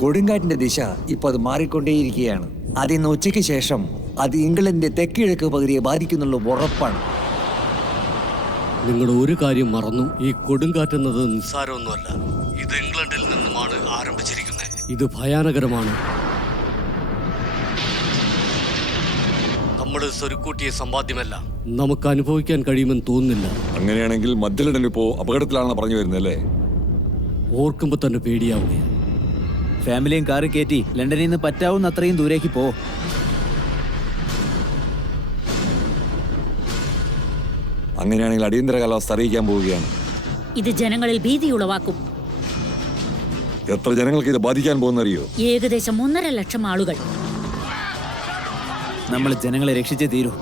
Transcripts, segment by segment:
കൊടുങ്കാറ്റിന്റെ ദിശ ഇപ്പൊ അത് മാറിക്കൊണ്ടേയിരിക്കുകയാണ്. അതിന്ന് ഉച്ചയ്ക്ക് ശേഷം അത് ഇംഗ്ലണ്ടിന്റെ തെക്കിഴക്ക് പകുതിയെ ബാധിക്കുന്നുള്ള ഉറപ്പാണ്. നിങ്ങൾ ഒരു കാര്യം മറന്നു. ഈ കൊടുങ്കാറ്റെന്നത് നിസ്സാരമൊന്നുമല്ല. ഇത് ഇംഗ്ലണ്ടിൽ നിന്നുമാണ് ആരംഭിച്ചിരിക്കുന്നത്. ഇത് ഭയാനകരമാണ്. നമ്മൾ സ്വരുക്കൂട്ടിയ സമ്പാദ്യമല്ല. നമുക്ക് അനുഭവിക്കാൻ കഴിയുമെന്ന് തോന്നുന്നില്ല. അങ്ങനെയാണെങ്കിൽ മധ്യലണ്ടൻ ഇപ്പോ അപകടത്തിലാണെന്ന് പറഞ്ഞു വരുന്നല്ലേ? ഓർക്കുമ്പോ തന്നെ പേടിയാവുകയാണ്. ഫാമിലിയും കാറ് കയറ്റി ലണ്ടനിൽ നിന്ന് പറ്റാവുന്ന അത്രയും ദൂരേക്ക് പോ. അങ്ങനെയാണെങ്കിൽ അടിയന്തര കാലാവസ്ഥ അറിയിക്കാൻ പോവുകയാണ്. ഇത് ജനങ്ങളിൽ ഭീതി ഉളവാക്കും. എത്ര ജനങ്ങൾക്ക് ഇത് ബാധിക്കാൻ പോകുന്നറിയോ? ഏകദേശം 1.5 ലക്ഷം ആളുകൾ. നമ്മൾ ജനങ്ങളെ രക്ഷിച്ചേ തീരൂ.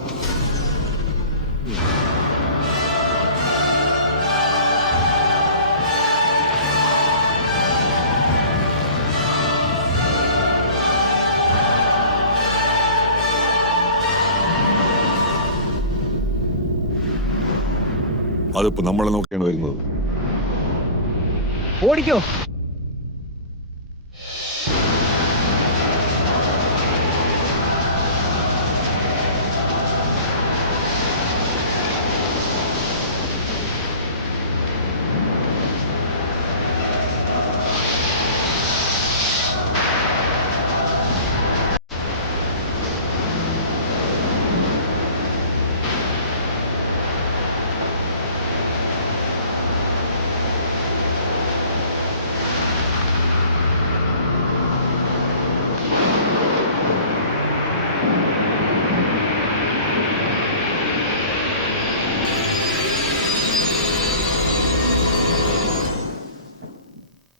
അതിപ്പോ നമ്മളെ നോക്കിയാണ് വരുന്നത്. ഓടിക്കോ.